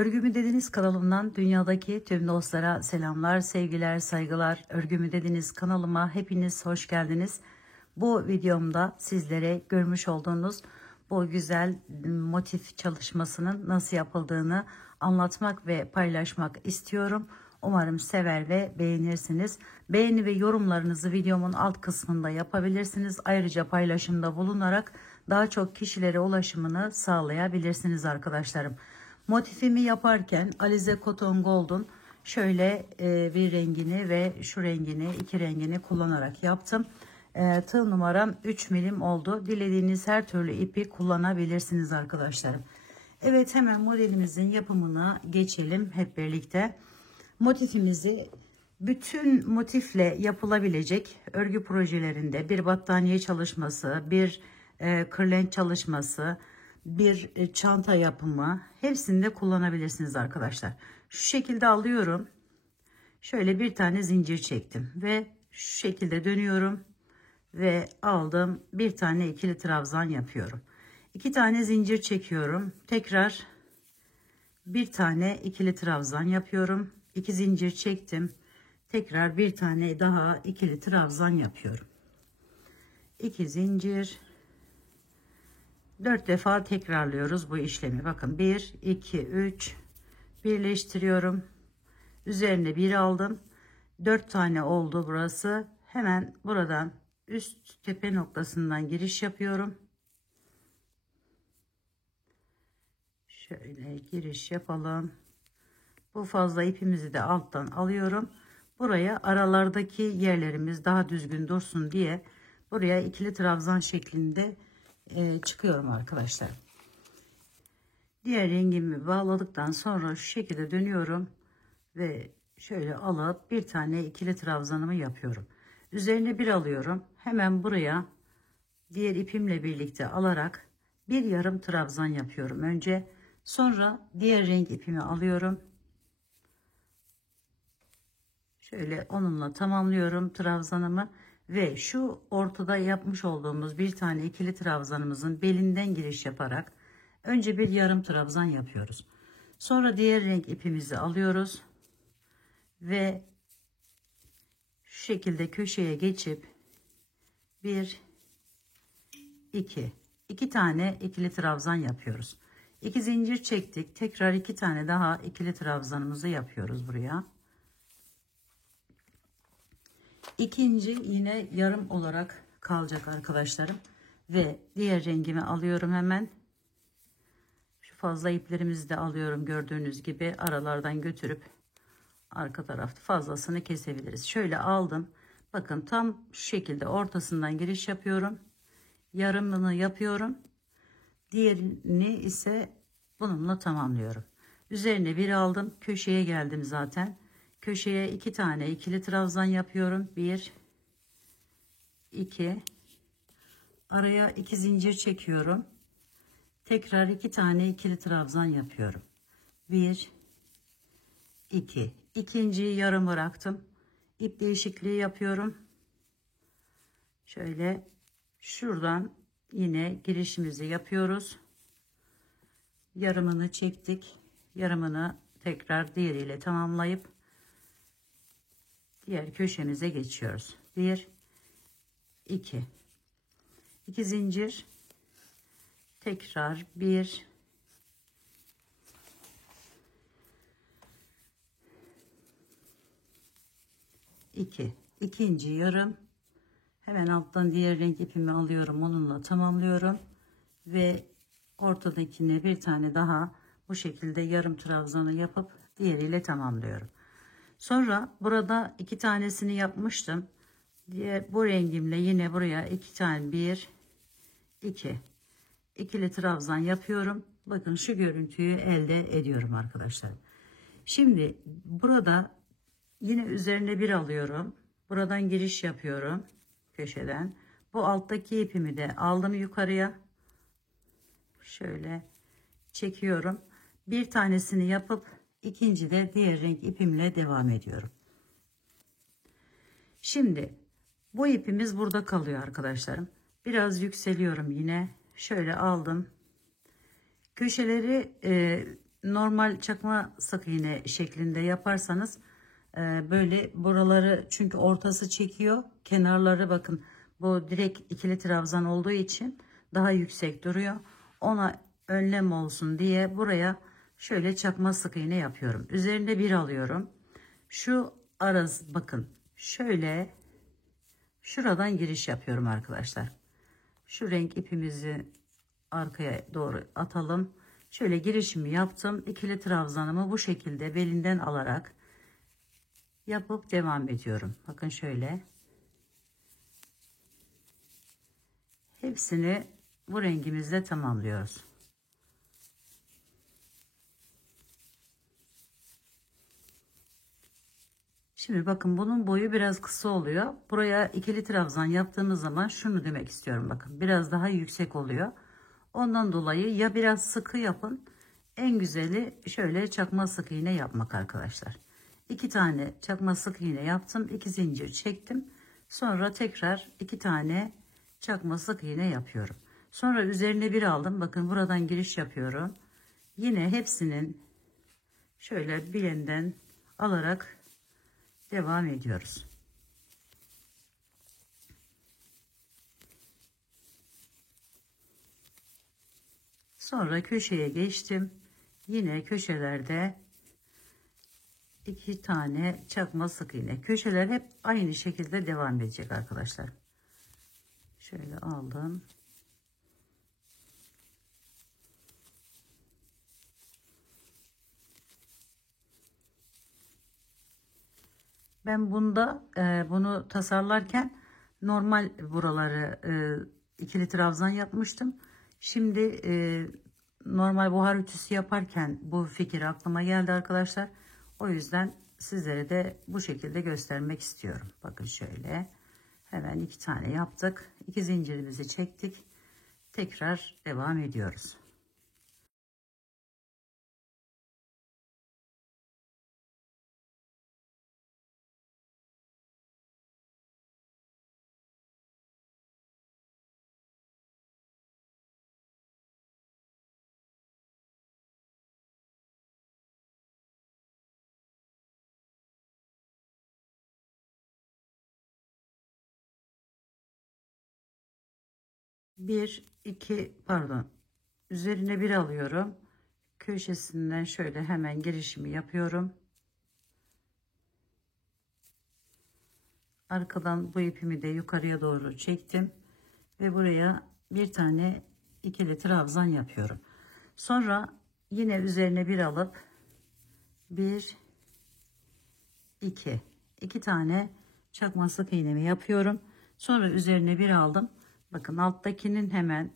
Örgümü Dediniz kanalımdan dünyadaki tüm dostlara selamlar, sevgiler, saygılar. Örgümü Dediniz kanalıma hepiniz hoş geldiniz. Bu videomda sizlere görmüş olduğunuz bu güzel motif çalışmasının nasıl yapıldığını anlatmak ve paylaşmak istiyorum. Umarım sever ve beğenirsiniz. Beğeni ve yorumlarınızı videomun alt kısmında yapabilirsiniz. Ayrıca paylaşımda bulunarak daha çok kişilere ulaşımını sağlayabilirsiniz arkadaşlarım. Motifimi yaparken Alize Cotton Gold'un şöyle bir rengini ve şu rengini, iki rengini kullanarak yaptım. Tığ numaram 3 milim oldu. Dilediğiniz her türlü ipi kullanabilirsiniz arkadaşlarım. Evet, hemen modelimizin yapımına geçelim hep birlikte. Motifimizi bütün motifle yapılabilecek örgü projelerinde bir battaniye çalışması, bir kırlent çalışması, bir çanta yapımı hepsinde kullanabilirsiniz arkadaşlar. Şu şekilde alıyorum. Şöyle bir tane zincir çektim ve şu şekilde dönüyorum ve aldım. Bir tane ikili trabzan yapıyorum. 2 tane zincir çekiyorum. Tekrar bir tane ikili trabzan yapıyorum. 2 zincir çektim. Tekrar bir tane daha ikili trabzan yapıyorum. 2 zincir. 4 defa tekrarlıyoruz bu işlemi. Bakın 1, 2, 3 birleştiriyorum. Üzerine 1 aldım. 4 tane oldu burası. Hemen buradan üst tepe noktasından giriş yapıyorum. Şöyle giriş yapalım. Bu fazla ipimizi de alttan alıyorum. Buraya aralardaki yerlerimiz daha düzgün dursun diye buraya ikili trabzan şeklinde çıkıyorum arkadaşlar. Diğer rengimi bağladıktan sonra şu şekilde dönüyorum ve şöyle alıp bir tane ikili trabzanımı yapıyorum. Üzerine bir alıyorum. Hemen buraya diğer ipimle birlikte alarak bir yarım trabzan yapıyorum önce. Sonra diğer renk ipimi alıyorum. Şöyle onunla tamamlıyorum trabzanımı ve şu ortada yapmış olduğumuz bir tane ikili trabzanımızın belinden giriş yaparak önce bir yarım trabzan yapıyoruz. Sonra diğer renk ipimizi alıyoruz ve şu şekilde köşeye geçip 1 2 tane ikili trabzan yapıyoruz. 2 zincir çektik. Tekrar 2 tane daha ikili trabzanımızı yapıyoruz buraya. İkinci yine yarım olarak kalacak arkadaşlarım ve diğer rengimi alıyorum hemen. Şu fazla iplerimizi de alıyorum, gördüğünüz gibi aralardan götürüp arka tarafta fazlasını kesebiliriz. Şöyle aldım. Bakın tam şu şekilde ortasından giriş yapıyorum. Yarımını yapıyorum. Diğerini ise bununla tamamlıyorum. Üzerine bir aldım. Köşeye geldim zaten. Köşeye 2 tane ikili trabzan yapıyorum. 1 2 araya 2 zincir çekiyorum. Tekrar 2 tane ikili trabzan yapıyorum. 1 2 ikinciyi yarım bıraktım. İp değişikliği yapıyorum. Şöyle şuradan yine girişimizi yapıyoruz. Yarımını çektik. Yarımını tekrar diğeriyle tamamlayıp diğer köşemize geçiyoruz. 1 2 2 zincir, tekrar 1 2 ikinci yarım, hemen alttan diğer renk ipimi alıyorum, onunla tamamlıyorum ve ortadakine bir tane daha bu şekilde yarım trabzanı yapıp diğeriyle tamamlıyorum. Sonra burada 2 tanesini yapmıştım. Diğer bu rengimle yine buraya 2 tane 1 2 ikili trabzan yapıyorum. Bakın şu görüntüyü elde ediyorum arkadaşlar. Şimdi burada yine üzerine bir alıyorum. Buradan giriş yapıyorum köşeden. Bu alttaki ipimi de aldım yukarıya. Şöyle çekiyorum. Bir tanesini yapıp ikinci de diğer renk ipimle devam ediyorum. Şimdi bu ipimiz burada kalıyor arkadaşlarım. Biraz yükseliyorum yine. Şöyle aldım. Köşeleri normal çakma sık iğne şeklinde yaparsanız böyle buraları, çünkü ortası çekiyor, kenarları bakın bu direkt ikili trabzan olduğu için daha yüksek duruyor. Ona önlem olsun diye buraya şöyle çakma sık iğne yapıyorum. Üzerinde bir alıyorum. Şu araz bakın şöyle şuradan giriş yapıyorum arkadaşlar. Şu renk ipimizi arkaya doğru atalım. Şöyle girişimi yaptım. İkili trabzanımı bu şekilde belinden alarak yapıp devam ediyorum. Bakın şöyle. Hepsini bu rengimizle tamamlıyoruz. Şimdi bakın bunun boyu biraz kısa oluyor. Buraya ikili trabzan yaptığımız zaman şunu demek istiyorum. Bakın biraz daha yüksek oluyor. Ondan dolayı ya biraz sıkı yapın. En güzeli şöyle çakma sık iğne yapmak arkadaşlar. 2 tane çakma sık iğne yaptım. 2 zincir çektim. Sonra tekrar 2 tane çakma sık iğne yapıyorum. Sonra üzerine bir aldım. Bakın buradan giriş yapıyorum. Yine hepsinin şöyle bilenden alarak devam ediyoruz. Sonra köşeye geçtim. Yine köşelerde 2 tane çakma sık iğne. Köşeler hep aynı şekilde devam edecek arkadaşlar. Şöyle aldım. Ben bunda bunu tasarlarken normal buraları ikili trabzan yapmıştım. Şimdi normal buhar ütüsü yaparken bu fikir aklıma geldi arkadaşlar. O yüzden sizlere de bu şekilde göstermek istiyorum. Bakın şöyle hemen 2 tane yaptık. 2 zincirimizi çektik. Tekrar devam ediyoruz. Bir, iki, pardon. Üzerine bir alıyorum. Köşesinden şöyle hemen girişimi yapıyorum. Arkadan bu ipimi de yukarıya doğru çektim ve buraya bir tane ikili trabzan yapıyorum. Sonra yine üzerine bir alıp bir, iki tane çakma sık iğnemi yapıyorum. Sonra üzerine bir aldım. Bakın alttakinin hemen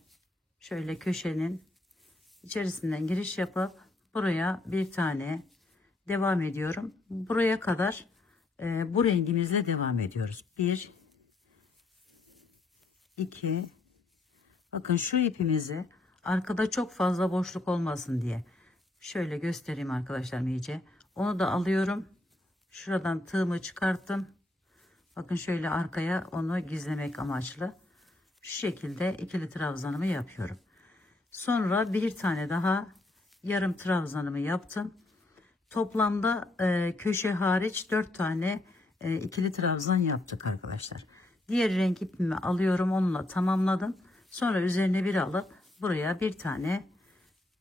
şöyle köşenin içerisinden giriş yapıp buraya bir tane devam ediyorum. Buraya kadar bu rengimizle devam ediyoruz. 1 2, bakın şu ipimizi arkada çok fazla boşluk olmasın diye şöyle göstereyim arkadaşlar iyice. Onu da alıyorum. Şuradan tığımı çıkarttım. Bakın şöyle arkaya onu gizlemek amaçlı. Şu şekilde ikili trabzanımı yapıyorum. Sonra bir tane daha yarım trabzanımı yaptım. Toplamda köşe hariç 4 tane ikili trabzan yaptık arkadaşlar. Diğer renk ipimi alıyorum, onunla tamamladım. Sonra üzerine bir alıp buraya bir tane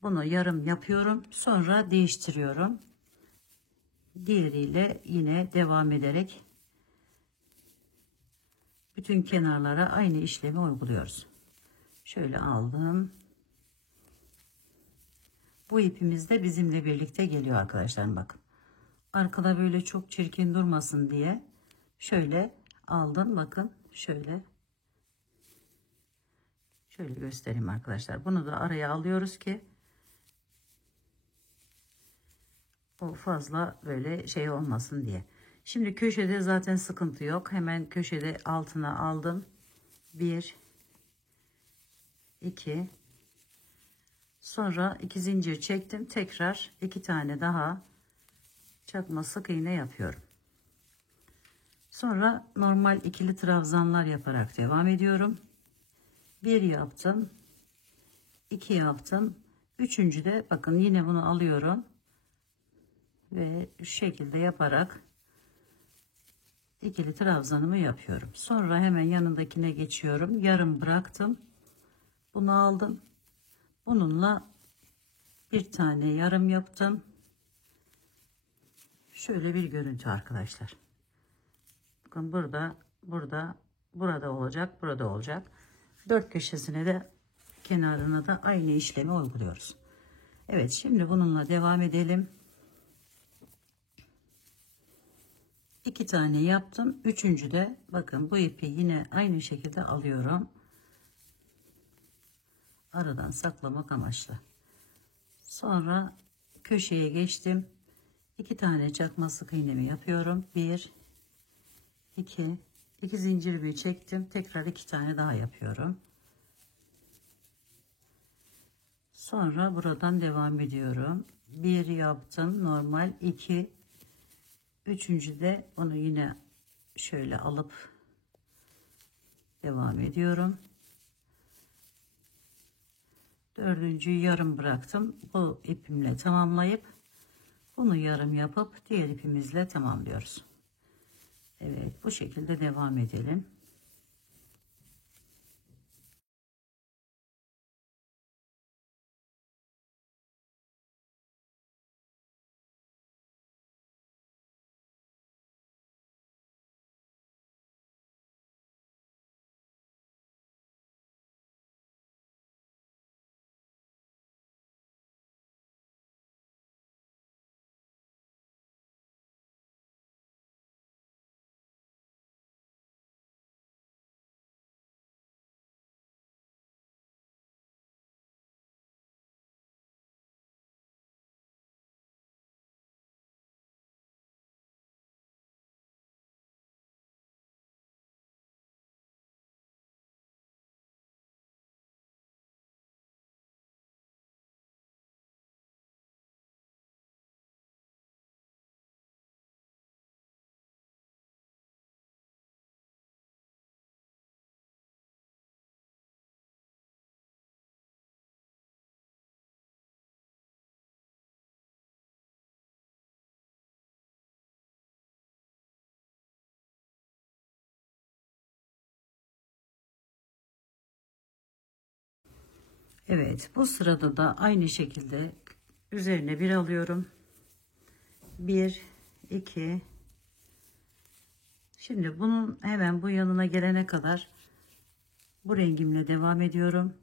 bunu yarım yapıyorum. Sonra değiştiriyorum. Diğeriyle yine devam ederek bütün kenarlara aynı işlemi uyguluyoruz. Şöyle aldım. Bu ipimiz de bizimle birlikte geliyor arkadaşlar, bakın. Arkada böyle çok çirkin durmasın diye şöyle aldım, bakın şöyle göstereyim arkadaşlar. Bunu da araya alıyoruz ki o fazla böyle şey olmasın diye. Şimdi köşede zaten sıkıntı yok. Hemen köşede altına aldım. 1 2, sonra 2 zincir çektim. Tekrar 2 tane daha çakma sık iğne yapıyorum. Sonra normal ikili trabzanlar yaparak devam ediyorum. 1 yaptım, 2 yaptım, Üçüncü de bakın yine bunu alıyorum ve şu şekilde yaparak ikili trabzanımı yapıyorum. Sonra hemen yanındakine geçiyorum. Yarım bıraktım. Bunu aldım. Bununla bir tane yarım yaptım. Şöyle bir görüntü arkadaşlar. Bakın burada olacak, burada olacak. Dört köşesine de kenarına da aynı işlemi uyguluyoruz. Evet, şimdi bununla devam edelim. 2 tane yaptım. Üçüncü de bakın bu ipi yine aynı şekilde alıyorum. Aradan saklamak amaçlı. Sonra köşeye geçtim. 2 tane çakma sık iğnemi yapıyorum. 1 2 zincir bir çektim. Tekrar 2 tane daha yapıyorum. Sonra buradan devam ediyorum. 1 yaptım. Normal 2. Üçüncü de onu yine şöyle alıp devam ediyorum. Dördüncüyü yarım bıraktım. Bu ipimle tamamlayıp bunu yarım yapıp diğer ipimizle tamamlıyoruz. Evet, bu şekilde devam edelim. Evet, bu sırada da aynı şekilde üzerine bir alıyorum. 1 2. Şimdi bunun hemen bu yanına gelene kadar bu rengimle devam ediyorum.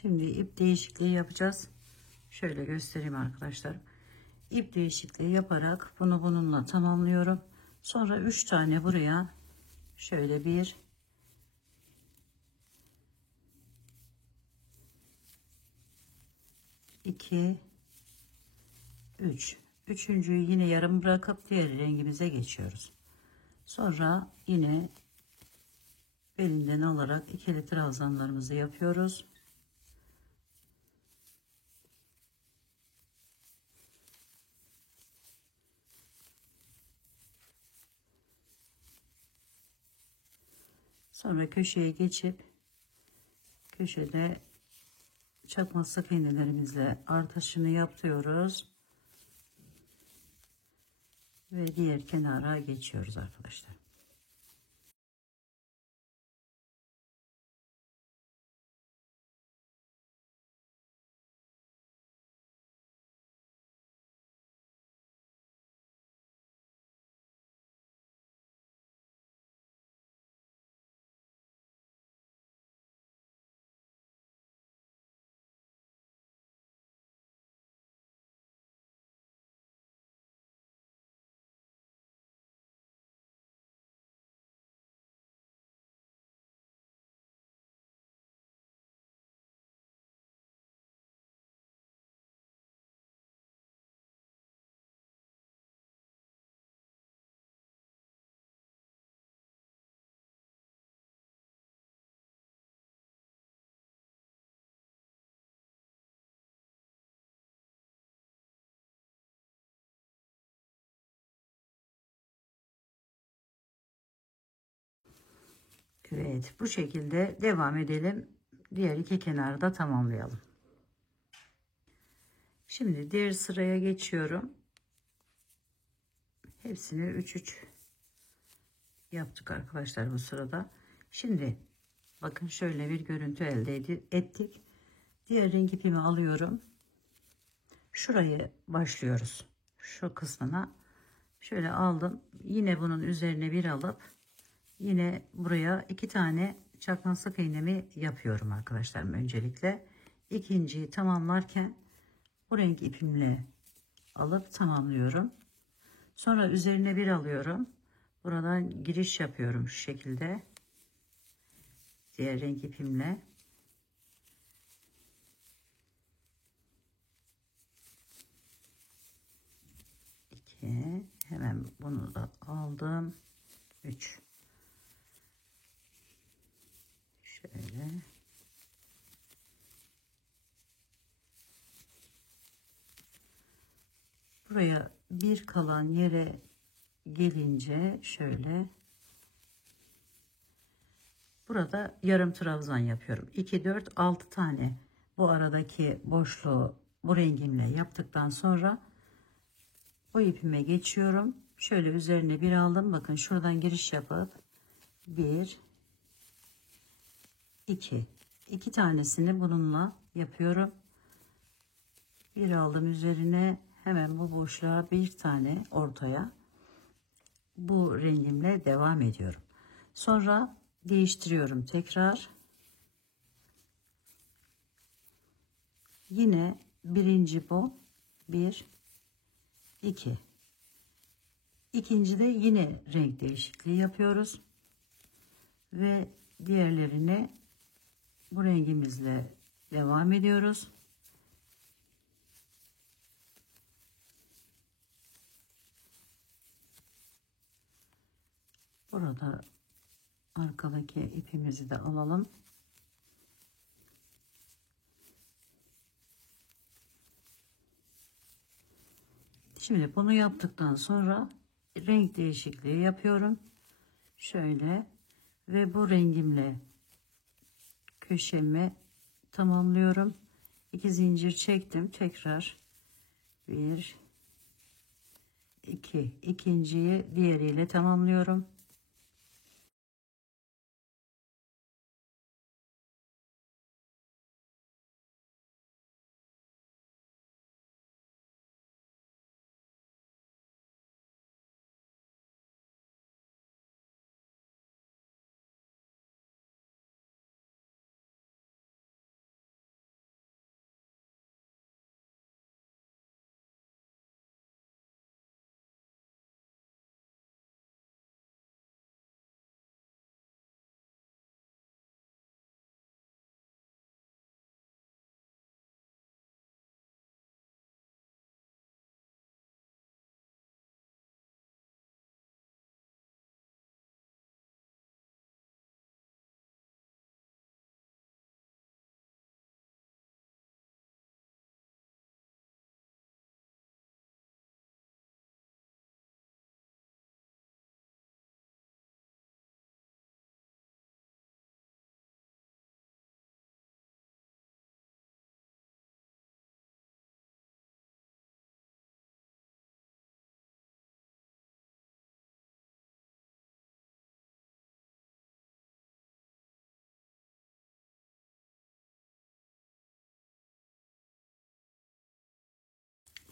Şimdi ip değişikliği yapacağız. Şöyle göstereyim arkadaşlar. İp değişikliği yaparak bunu bununla tamamlıyorum. Sonra 3 tane buraya şöyle 1 2 3. Üçüncüyü yine yarım bırakıp diğer rengimize geçiyoruz. Sonra yine belinden alarak ikili trabzanlarımızı yapıyoruz. Sonra köşeye geçip köşede çakma sık iğnelerimizle artışını yapıyoruz ve diğer kenara geçiyoruz arkadaşlar. Evet, bu şekilde devam edelim. Diğer iki kenarı da tamamlayalım. Şimdi diğer sıraya geçiyorum. Hepsini 3 yaptık arkadaşlar bu sırada. Şimdi bakın şöyle bir görüntü elde ettik. Diğer renk ipimi alıyorum. Şurayı başlıyoruz. Şu kısmına şöyle aldım. Yine bunun üzerine bir alıp yine buraya 2 tane çakma sık iğnemi yapıyorum arkadaşlar. Öncelikle ikinciyi tamamlarken bu renk ipimle alıp tamamlıyorum. Sonra üzerine bir alıyorum. Buradan giriş yapıyorum şu şekilde. Diğer renk ipimle. Hemen bunu da aldım. 3. Şöyle. Buraya bir kalan yere gelince şöyle burada yarım trabzan yapıyorum. 2 4 6 tane bu aradaki boşluğu bu rengimle yaptıktan sonra bu ipime geçiyorum. Şöyle üzerine bir aldım. Bakın şuradan giriş yapıp 1 2 tanesini bununla yapıyorum. Bir aldım üzerine, hemen bu boşluğa bir tane ortaya bu rengimle devam ediyorum. Sonra değiştiriyorum tekrar. Yine birinci bu 1 2, ikinci de yine renk değişikliği yapıyoruz ve diğerlerine bu rengimizle devam ediyoruz. Burada arkadaki ipimizi de alalım. Şimdi bunu yaptıktan sonra renk değişikliği yapıyorum. Şöyle ve bu rengimle köşemi tamamlıyorum. 2 zincir çektim. Tekrar 1 2, ikinciyi diğeriyle tamamlıyorum.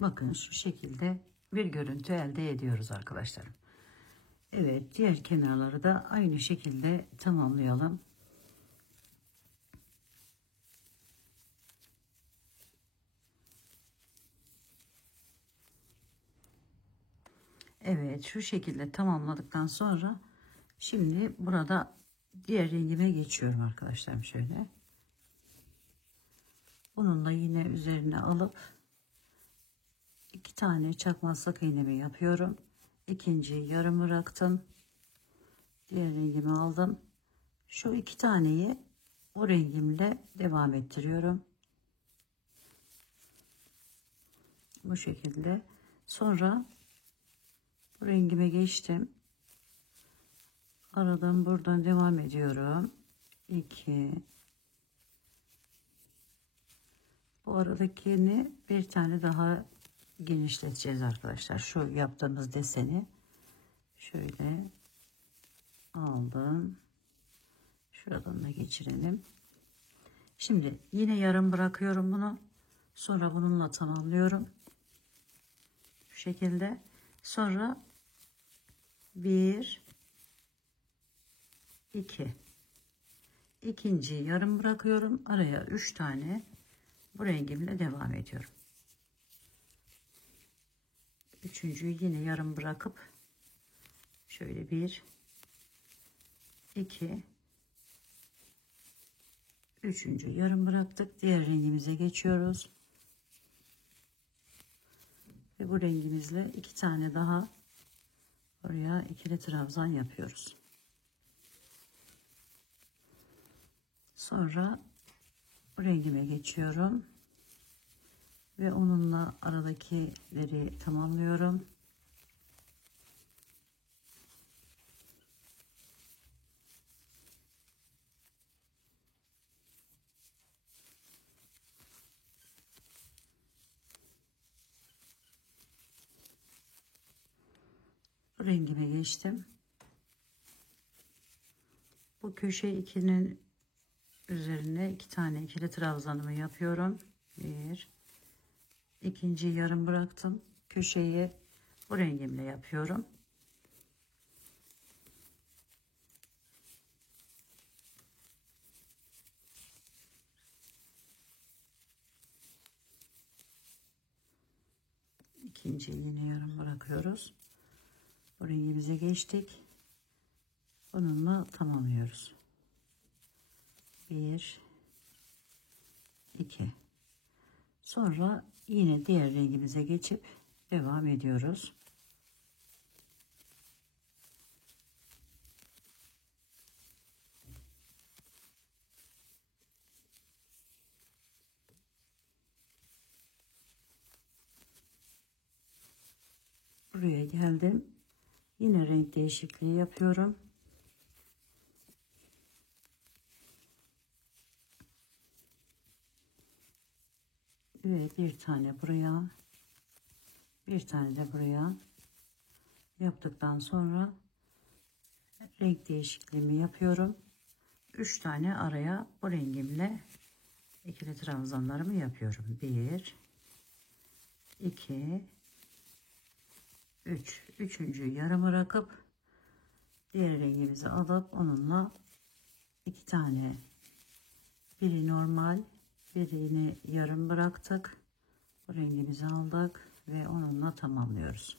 Bakın şu şekilde bir görüntü elde ediyoruz arkadaşlarım. Evet, diğer kenarları da aynı şekilde tamamlayalım. Evet, şu şekilde tamamladıktan sonra şimdi burada diğer rengime geçiyorum arkadaşlarım. Şöyle bununla yine üzerine alıp 2 tane çakma sık iğnemi yapıyorum. İkinciyi yarım bıraktım. Diğer rengimi aldım. Şu 2 taneyi o rengimle devam ettiriyorum. Bu şekilde. Sonra bu rengime geçtim. Aradan buradan devam ediyorum. 2. Bu aradakini bir tane daha genişleteceğiz arkadaşlar. Şu yaptığımız deseni şöyle aldım. Şuradan da geçirelim. Şimdi yine yarım bırakıyorum bunu. Sonra bununla tamamlıyorum. Şu şekilde. Sonra 1 2 ikinciyi yarım bırakıyorum. Araya 3 tane bu rengimle devam ediyorum. Üçüncüyü yine yarım bırakıp şöyle 1 2 üçüncü yarım bıraktık. Diğer rengimize geçiyoruz. Ve bu rengimizle 2 tane daha oraya ikili trabzan yapıyoruz. Sonra bu rengime geçiyorum. Ve onunla aradakileri tamamlıyorum. Bu rengime geçtim. Bu köşe 2'nin üzerine 2 tane ikili trabzanımı yapıyorum. 1 ikinciyi yarım bıraktım. Köşeyi bu rengimle yapıyorum. İkinciyi yine yarım bırakıyoruz. Bu rengimize geçtik. Bununla tamamlıyoruz. 1 2 sonra yine diğer rengimize geçip devam ediyoruz. Buraya geldim. Yine renk değişikliği yapıyorum. Ve bir tane buraya, bir tane de buraya yaptıktan sonra renk değişikliğimi yapıyorum. 3 tane araya bu rengimle ikili trabzanlarımı yapıyorum. 1 2 3 üçüncüyü yarım bırakıp diğer rengimizi alıp onunla 2 tane, biri normal, birini yarım bıraktık. Bu rengimizi aldık ve onunla tamamlıyoruz.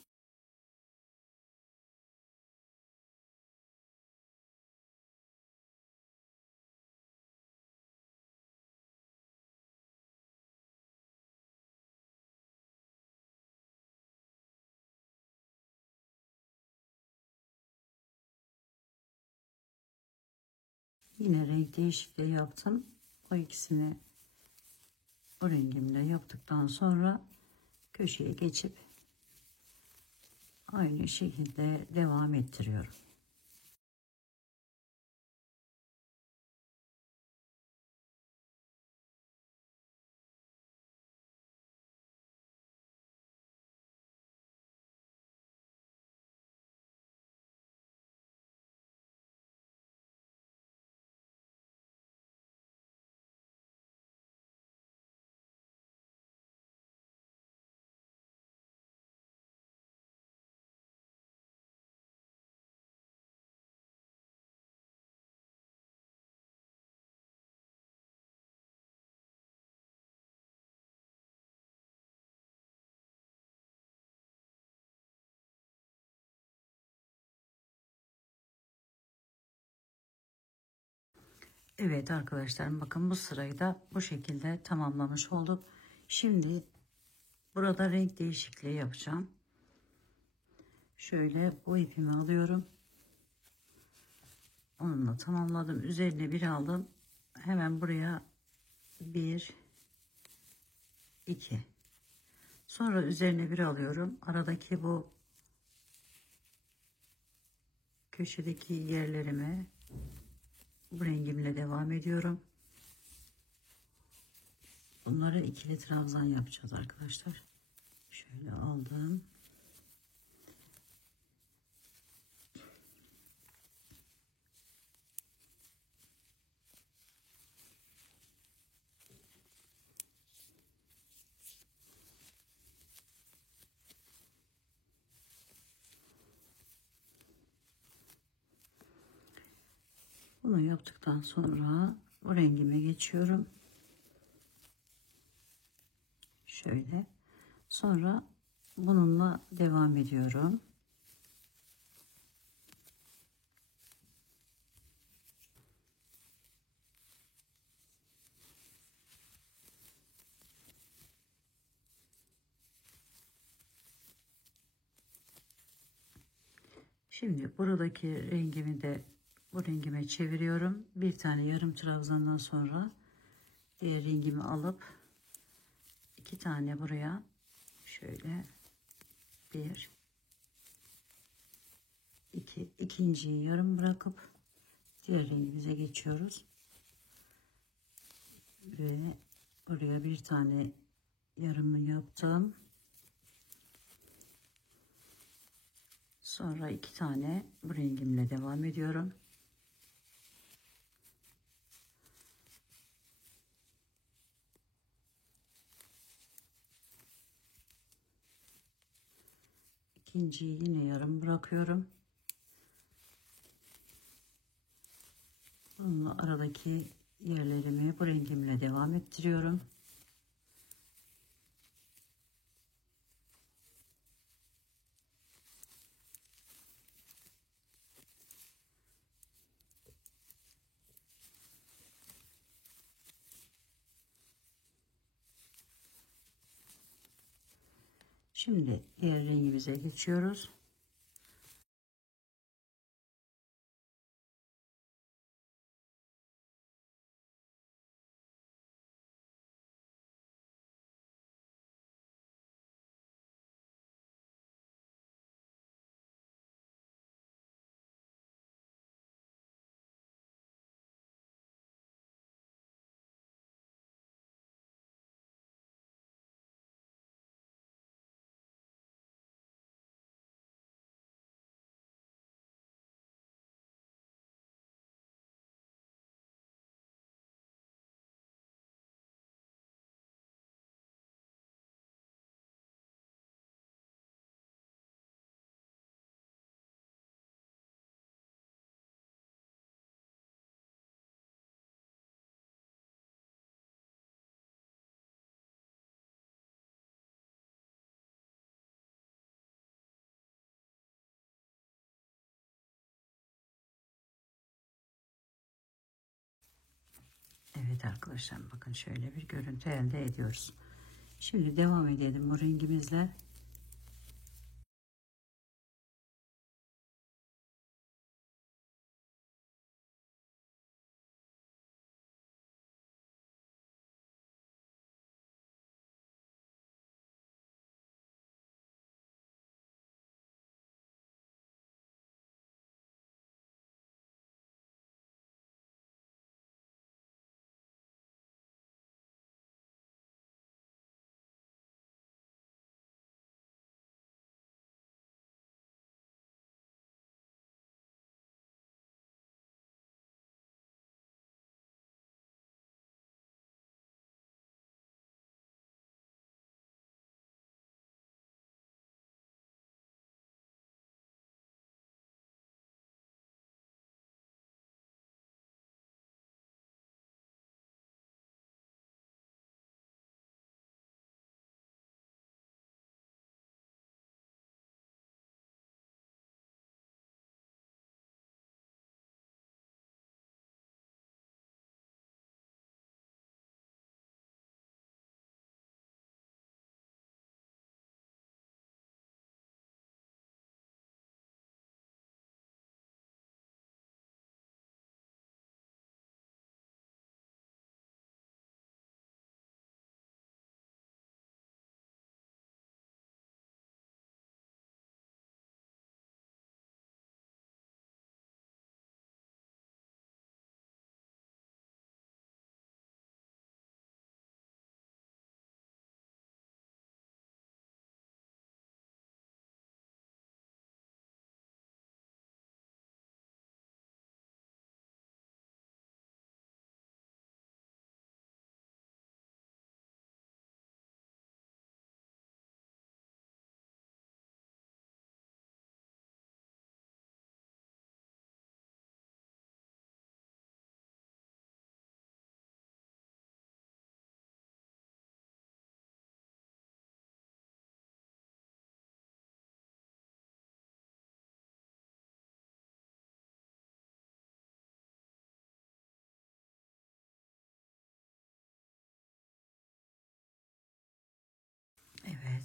Yine renk değişikliği yaptım. O ikisini o rengimle yaptıktan sonra köşeye geçip aynı şekilde devam ettiriyorum. Evet arkadaşlar, bakın bu sırayı da bu şekilde tamamlamış olduk. Şimdi burada renk değişikliği yapacağım. Şöyle bu ipimi alıyorum. Onunla tamamladım. Üzerine bir aldım. Hemen buraya 1 2 sonra üzerine bir alıyorum. Aradaki bu köşedeki yerlerime bu rengimle devam ediyorum. Bunları ikili trabzan yapacağız arkadaşlar. Şöyle aldım. Bunu yaptıktan sonra bu rengime geçiyorum. Şöyle. Sonra bununla devam ediyorum. Şimdi buradaki rengimi de bu rengime çeviriyorum. Bir tane yarım trabzandan sonra diğer rengimi alıp iki tane buraya şöyle bir iki ikinciyi yarım bırakıp diğer rengimize geçiyoruz ve buraya bir tane yarımı yaptım. Sonra iki tane bu rengimle devam ediyorum. İkinciyi yine yarım bırakıyorum. Bununla aradaki yerlerimi bu rengimle devam ettiriyorum. Şimdi diğer rengimize geçiyoruz. Evet arkadaşlar, bakın şöyle bir görüntü elde ediyoruz. Şimdi devam edelim bu rengimizle.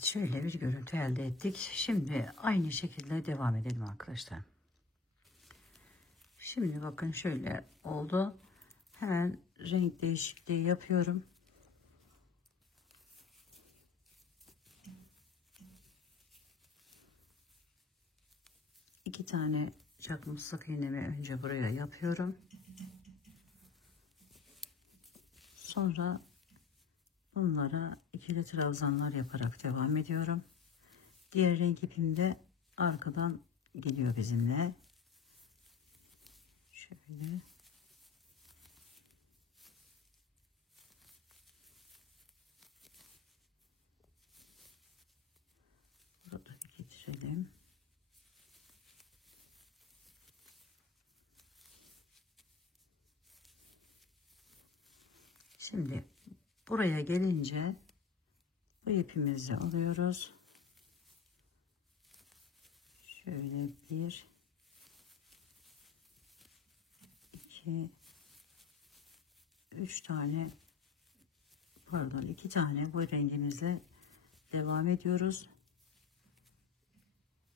Evet, şöyle bir görüntü elde ettik. Şimdi aynı şekilde devam edelim arkadaşlar. Şimdi bakın şöyle oldu. Hemen renk değişikliği yapıyorum. İki tane çakmak sık iğnemi önce buraya yapıyorum. Sonra bunlara ikili trabzanlar yaparak devam ediyorum. Diğer renk ipim de arkadan geliyor bizimle. Şöyle. Burada getirelim. Şimdi buraya gelince bu ipimizi alıyoruz. Şöyle 1 2 3 tane, pardon 2 tane bu rengimizle devam ediyoruz.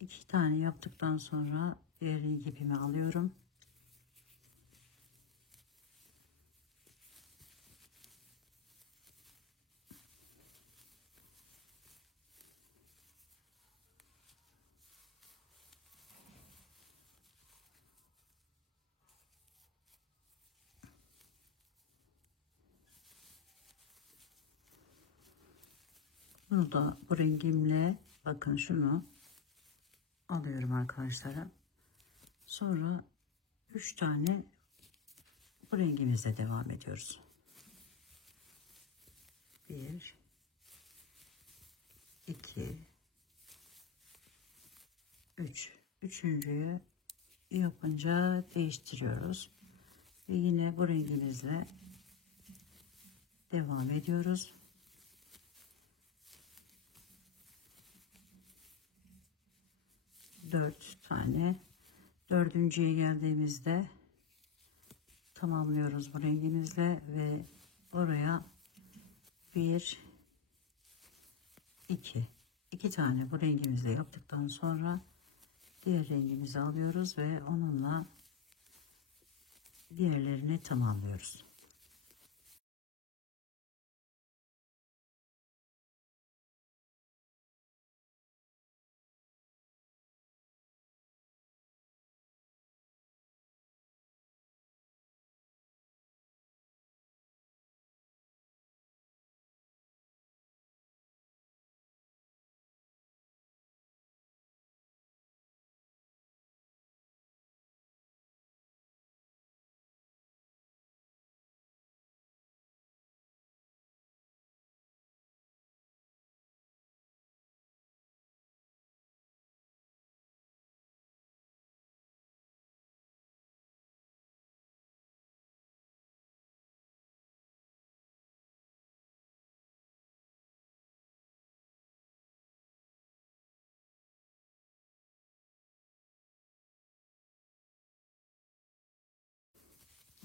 2 tane yaptıktan sonra diğer renk ipimi alıyorum. Bunu da bu rengimle, bakın şunu alıyorum arkadaşlar. Sonra 3 tane bu rengimizle devam ediyoruz. 1 2 3. Üçüncüyü yapınca değiştiriyoruz. Ve yine bu rengimizle devam ediyoruz. Dört tane. Dördüncüye geldiğimizde tamamlıyoruz bu rengimizle ve oraya 1 2 2 tane bu rengimizle yaptıktan sonra diğer rengimizi alıyoruz ve onunla diğerlerini tamamlıyoruz.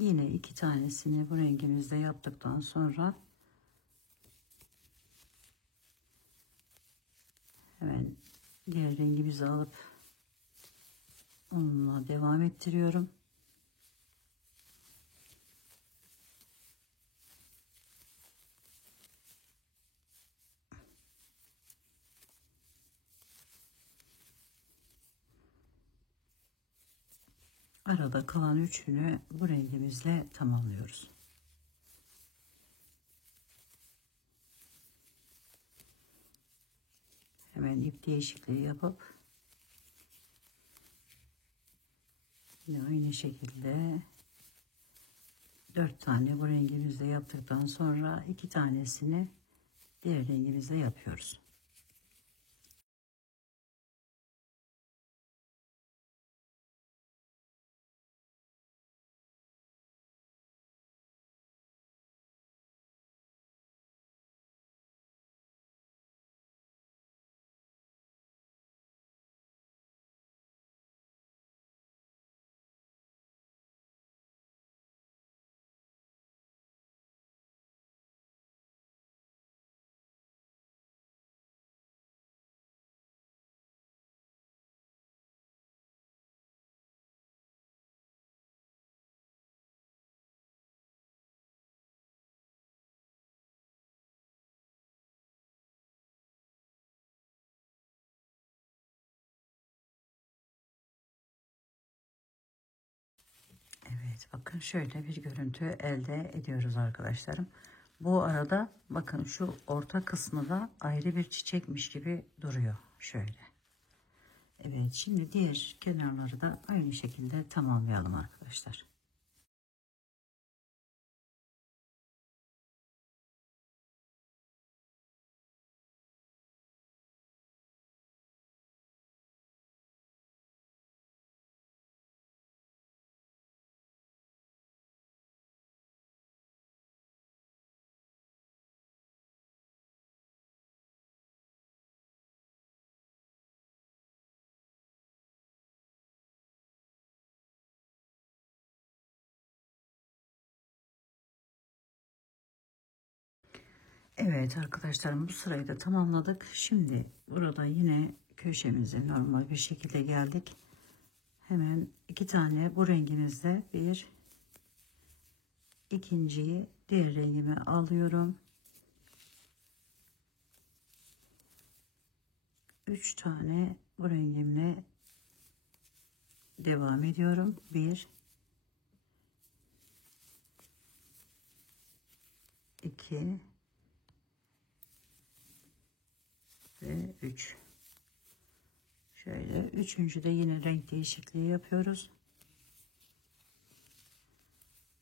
Yine 2 tanesini bu rengimizde yaptıktan sonra hemen diğer rengimizi alıp onunla devam ettiriyorum. Arada kalan üçünü bu rengimizle tamamlıyoruz. Hemen ip değişikliği yapıp yine aynı şekilde 4 tane bu rengimizle yaptıktan sonra 2 tanesini diğer rengimizle yapıyoruz. Evet, bakın şöyle bir görüntü elde ediyoruz arkadaşlarım. Bu arada bakın şu orta kısmı da ayrı bir çiçekmiş gibi duruyor. Şöyle. Evet, şimdi diğer kenarları da aynı şekilde tamamlayalım arkadaşlar. Evet arkadaşlarım, bu sırayı da tamamladık. Şimdi burada yine köşemize normal bir şekilde geldik. Hemen iki tane bu rengimizde, bir ikinciyi diğer rengime alıyorum. 3 tane bu rengimle devam ediyorum. 1 2 ve 3. Şöyle üçüncü de yine renk değişikliği yapıyoruz.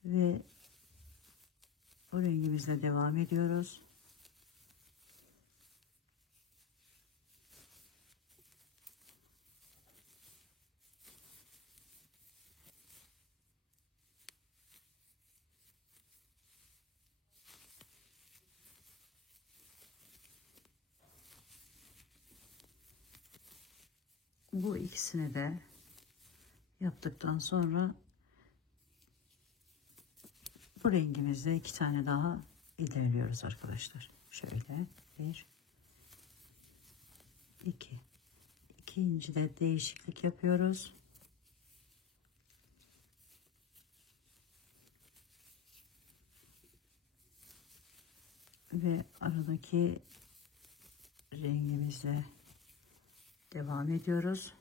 Ve bu rengimizle devam ediyoruz. Bu ikisini de yaptıktan sonra bu rengimizde iki tane daha ilerliyoruz arkadaşlar. Şöyle 1 2. İkinci de değişiklik yapıyoruz. Ve aradaki rengimizle devam ediyoruz.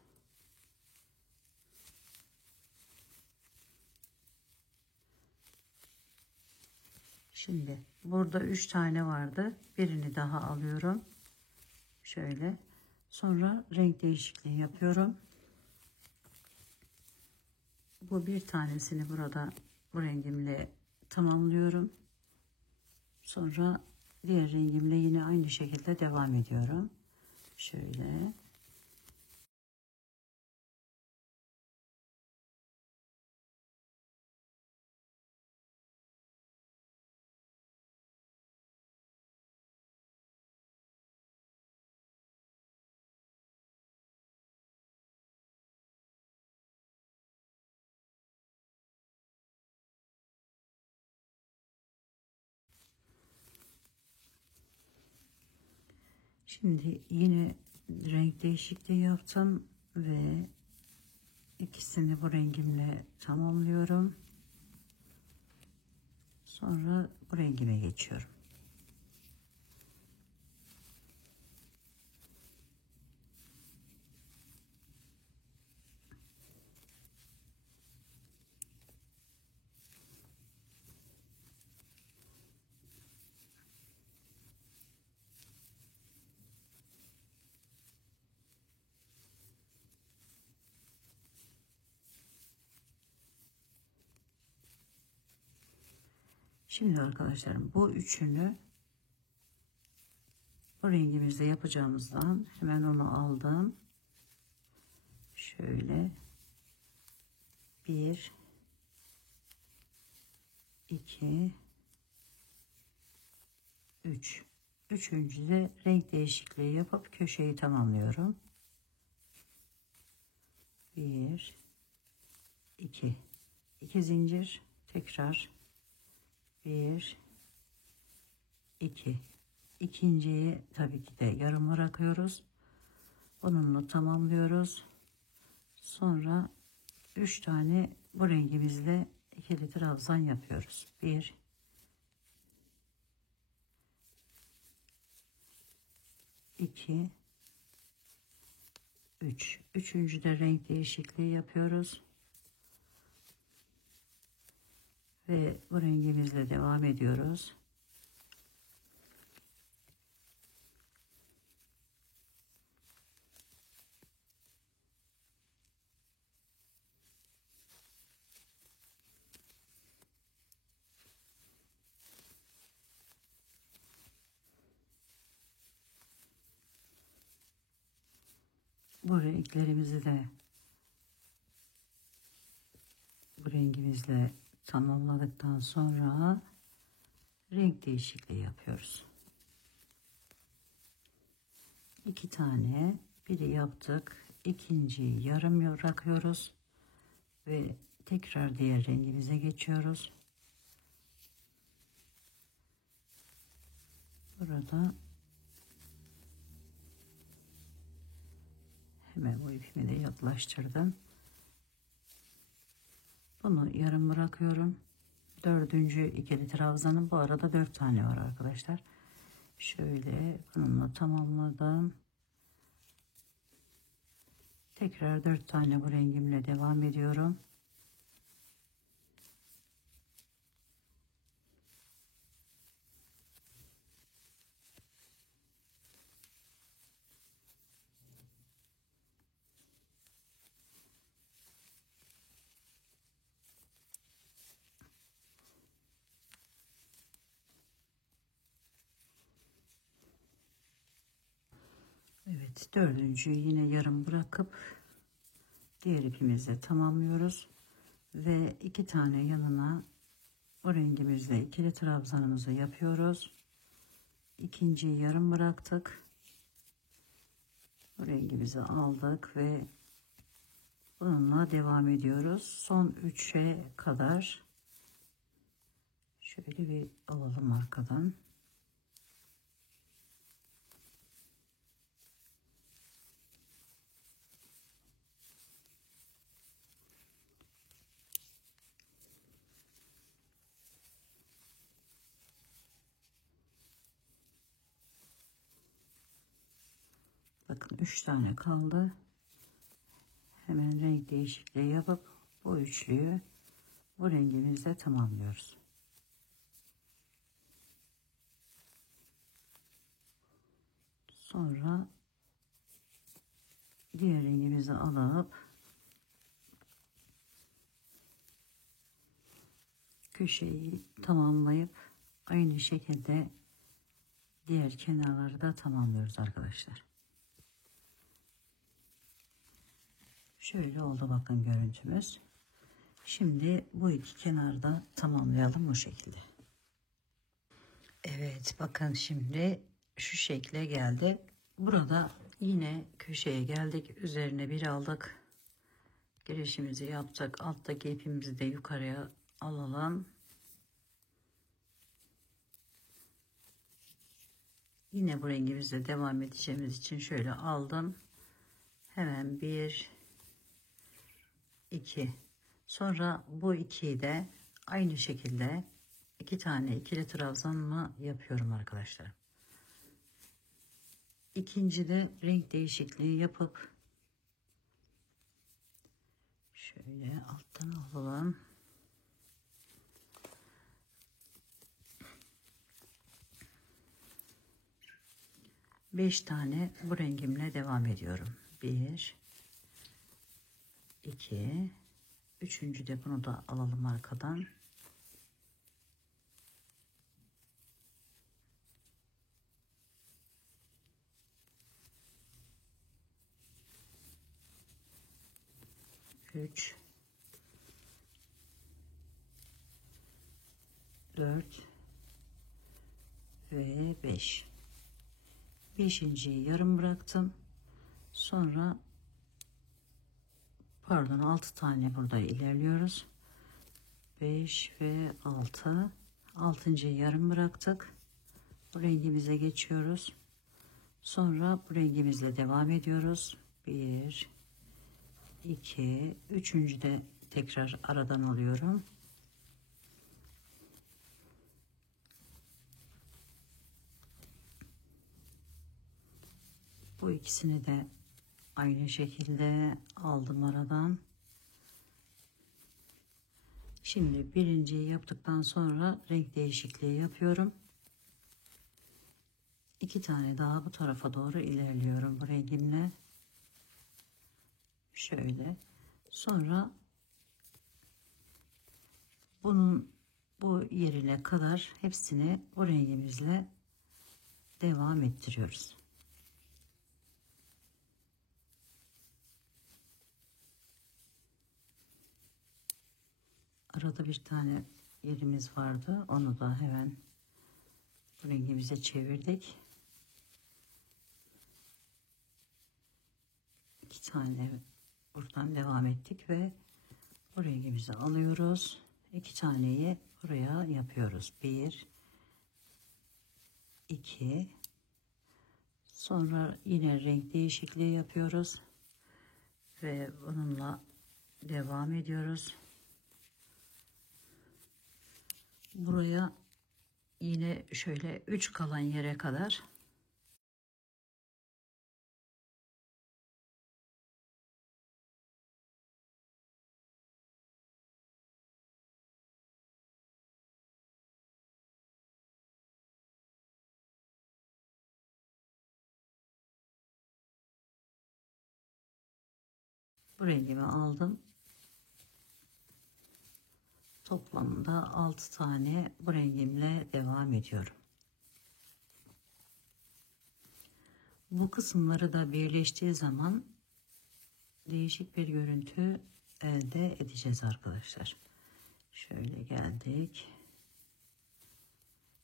Şimdi burada 3 tane vardı. Birini daha alıyorum. Şöyle. Sonra renk değişikliği yapıyorum. Bu bir tanesini burada bu rengimle tamamlıyorum. Sonra diğer rengimle yine aynı şekilde devam ediyorum. Şöyle. Şimdi yine renk değişikliği yaptım ve ikisini bu rengimle tamamlıyorum. Sonra bu rengime geçiyorum. Şimdi arkadaşlarım, bu üçünü bu rengimizde yapacağımızdan hemen onu aldım. Şöyle 1 2 3. Üçüncü de renk değişikliği yapıp köşeyi tamamlıyorum. 1 2 2 zincir, tekrar 1 2. İkinciyi tabii ki de yarım bırakıyoruz. Onunla tamamlıyoruz. Sonra 3 tane bu rengimizle ikili trabzan yapıyoruz. 1 2 3. Üçüncü de renk değişikliği yapıyoruz. Ve bu rengimizle devam ediyoruz. Bu renklerimizi de bu rengimizle tamamladıktan sonra renk değişikliği yapıyoruz. 2 tane, biri yaptık, ikinciyi yarım bırakıyoruz ve tekrar diğer rengimize geçiyoruz. Burada hemen bu ipimi de yaklaştırdım. Bunu yarım bırakıyorum. Dördüncü ikili trabzanın bu arada 4 tane var arkadaşlar. Şöyle bununla tamamladım. Tekrar 4 tane bu rengimle devam ediyorum. Evet, dördüncüyü yine yarım bırakıp diğer ipimizle tamamlıyoruz ve 2 tane yanına o rengimizle ikili trabzanımızı yapıyoruz. İkinciyi yarım bıraktık. Bu rengimizi aldık ve bununla devam ediyoruz. Son 3'e kadar şöyle bir alalım arkadan. Bakın 3 tane kaldı. Hemen renk değişikliği yapıp bu üçlüyü bu rengimizle tamamlıyoruz. Sonra diğer rengimizi alıp köşeyi tamamlayıp aynı şekilde diğer kenarları da tamamlıyoruz arkadaşlar. Şöyle oldu bakın görüntümüz. Şimdi bu iki kenarda tamamlayalım bu şekilde. Evet bakın şimdi şu şekle geldi. Burada yine köşeye geldik. Üzerine bir aldık. Girişimizi yaptık. Alttaki ipimizi de yukarıya alalım. Yine bu rengimizle devam edeceğimiz için şöyle aldım. Hemen 1 2 sonra bu ikiyi de aynı şekilde 2 tane ikili trabzanla yapıyorum arkadaşlar. İkinci de renk değişikliği yapıp şöyle alttan alalım. Beş tane bu rengimle devam ediyorum. 1 2 üçüncü de bunu da alalım arkadan. Üç 4 ve 5. Beşinciyi yarım bıraktım. Sonra pardon 6 tane burada ilerliyoruz. 5 ve 6. 6.'yı yarım bıraktık. Bu rengimize geçiyoruz. Sonra bu rengimizle devam ediyoruz. 1 2 üçüncü de tekrar aradan alıyorum. Bu ikisini de aynı şekilde aldım aradan. Şimdi birinciyi yaptıktan sonra renk değişikliği yapıyorum. 2 tane daha bu tarafa doğru ilerliyorum bu rengimle. Şöyle. Sonra bunun bu yerine kadar hepsini o rengimizle devam ettiriyoruz. Arada bir tane yerimiz vardı. Onu da hemen bu rengimize çevirdik. 2 tane buradan devam ettik ve bu rengimizi alıyoruz. 2 taneyi buraya yapıyoruz. 1 2 sonra yine renk değişikliği yapıyoruz ve bununla devam ediyoruz. Buraya yine şöyle 3 kalan yere kadar bu rengimi aldım. Toplamda 6 tane bu rengimle devam ediyorum. Bu kısımları da birleştiği zaman değişik bir görüntü elde edeceğiz arkadaşlar. Şöyle geldik.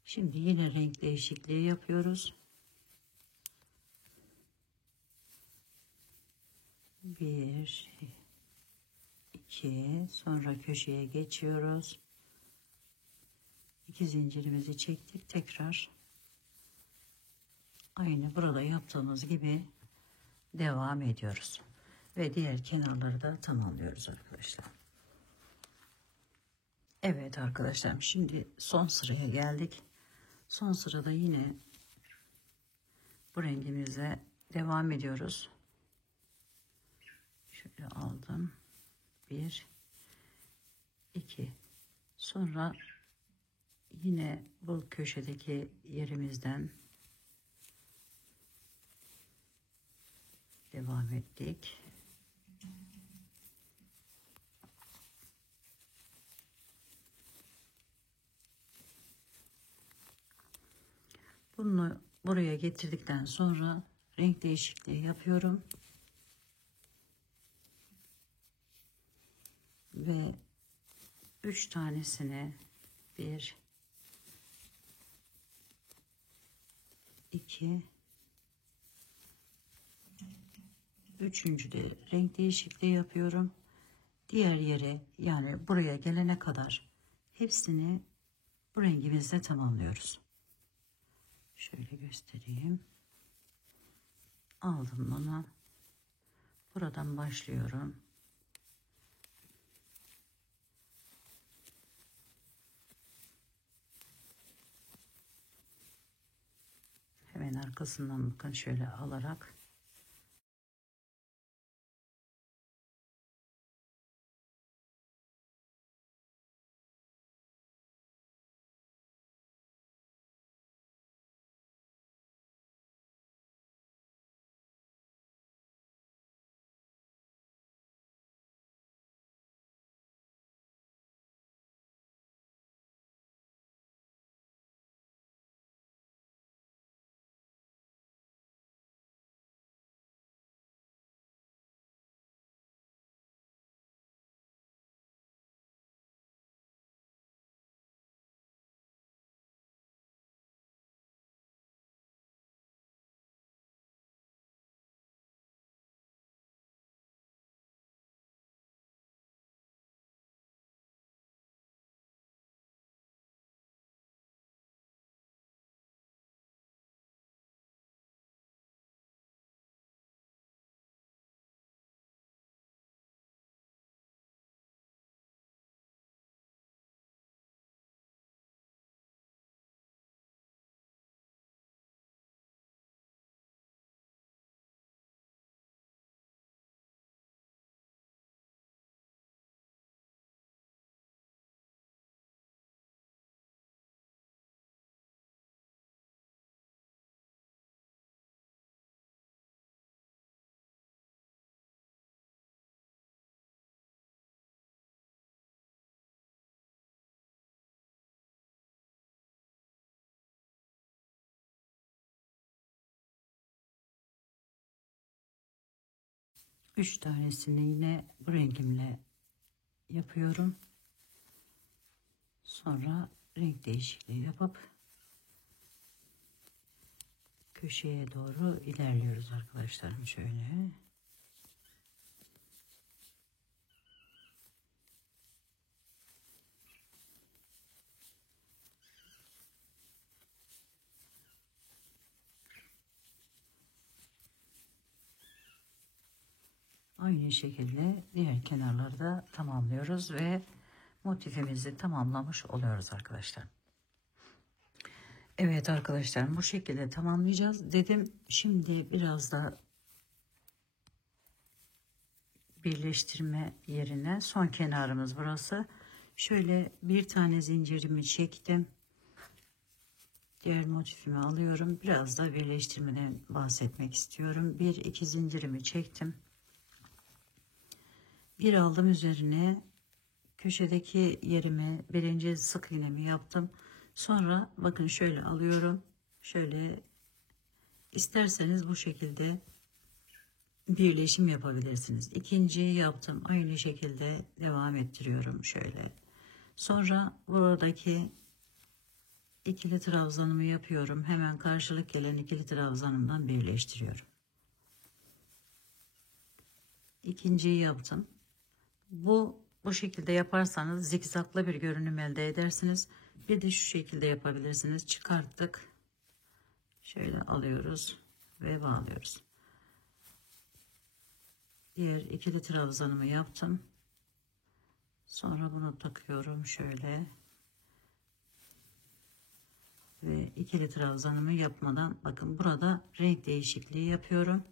Şimdi yine renk değişikliği yapıyoruz. 1 2 sonra köşeye geçiyoruz. 2 zincirimizi çektik. Tekrar aynı burada yaptığımız gibi devam ediyoruz. Ve diğer kenarları da tamamlıyoruz arkadaşlar. Evet arkadaşlar, şimdi son sıraya geldik. Son sırada yine bu rengimize devam ediyoruz. Şöyle aldım. 1 2 sonra yine bu köşedeki yerimizden devam ettik. Bunu buraya getirdikten sonra renk değişikliği yapıyorum. Ve 3 tanesini 1 2 üçüncü de renk değişikliği yapıyorum. Diğer yere, yani buraya gelene kadar hepsini bu rengimizle tamamlıyoruz. Şöyle göstereyim. Aldım bunu. Buradan başlıyorum. Hemen arkasından bakın şöyle alarak 3 tanesini yine bu rengimle yapıyorum. Sonra renk değişikliği yapıp köşeye doğru ilerliyoruz arkadaşlarım. Şöyle. Aynı şekilde diğer kenarları da tamamlıyoruz ve motifimizi tamamlamış oluyoruz arkadaşlar. Evet arkadaşlar, bu şekilde tamamlayacağız dedim. Şimdi biraz da birleştirme yerine son kenarımız burası. Şöyle bir tane zincirimi çektim. Diğer motifimi alıyorum. Biraz da birleştirmeden bahsetmek istiyorum. Bir iki zincirimi çektim. Bir aldım, üzerine köşedeki yerime birinci sık iğnemi yaptım. Sonra bakın şöyle alıyorum. Şöyle isterseniz bu şekilde birleşim yapabilirsiniz. İkinciyi yaptım. Aynı şekilde devam ettiriyorum şöyle. Sonra buradaki ikili trabzanımı yapıyorum. Hemen karşılık gelen ikili trabzanımdan birleştiriyorum. İkinciyi yaptım. Bu şekilde yaparsanız zikzaklı bir görünüm elde edersiniz. Bir de şu şekilde yapabilirsiniz. Çıkarttık. Şöyle alıyoruz ve bağlıyoruz. Diğer ikili trabzanımı yaptım. Sonra bunu takıyorum şöyle. Ve ikili trabzanımı yapmadan bakın burada renk değişikliği yapıyorum.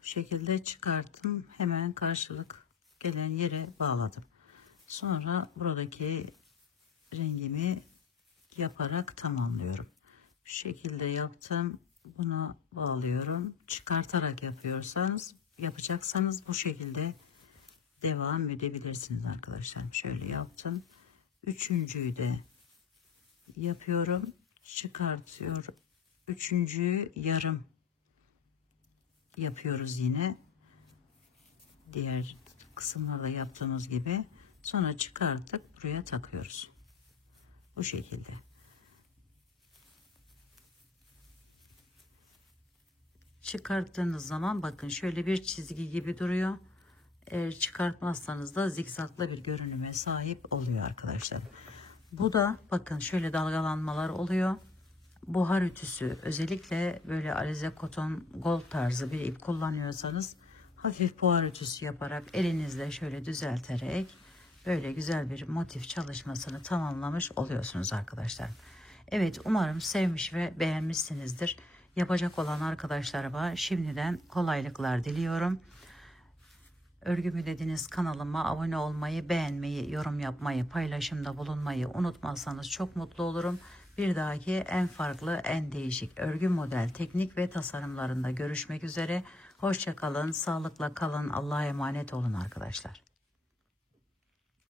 Bu şekilde çıkarttım. Hemen karşılık gelen yere bağladım. Sonra buradaki rengimi yaparak tamamlıyorum. Bu şekilde yaptım. Bunu bağlıyorum. Çıkartarak yapacaksanız bu şekilde devam edebilirsiniz arkadaşlar. Şöyle yaptım. Üçüncüyü de yapıyorum. Çıkartıyorum. Üçüncüyü yarım yapıyoruz yine. Diğer kısımlarda yaptığımız gibi. Sonra çıkarttık. Buraya takıyoruz. Bu şekilde. Çıkarttığınız zaman bakın şöyle bir çizgi gibi duruyor. Eğer çıkartmazsanız da zikzaklı bir görünüme sahip oluyor arkadaşlar. Bu da bakın şöyle dalgalanmalar oluyor. Buhar ütüsü, özellikle böyle alize koton gold tarzı bir ip kullanıyorsanız hafif buhar ütüsü yaparak elinizle şöyle düzelterek böyle güzel bir motif çalışmasını tamamlamış oluyorsunuz arkadaşlar. Evet, umarım sevmiş ve beğenmişsinizdir. Yapacak olan arkadaşlarıma şimdiden kolaylıklar diliyorum. Örgümü dediğiniz kanalıma abone olmayı, beğenmeyi, yorum yapmayı, paylaşımda bulunmayı unutmazsanız çok mutlu olurum. Bir dahaki en farklı, en değişik örgü model, teknik ve tasarımlarında görüşmek üzere. Hoşça kalın, sağlıkla kalın, Allah'a emanet olun arkadaşlar.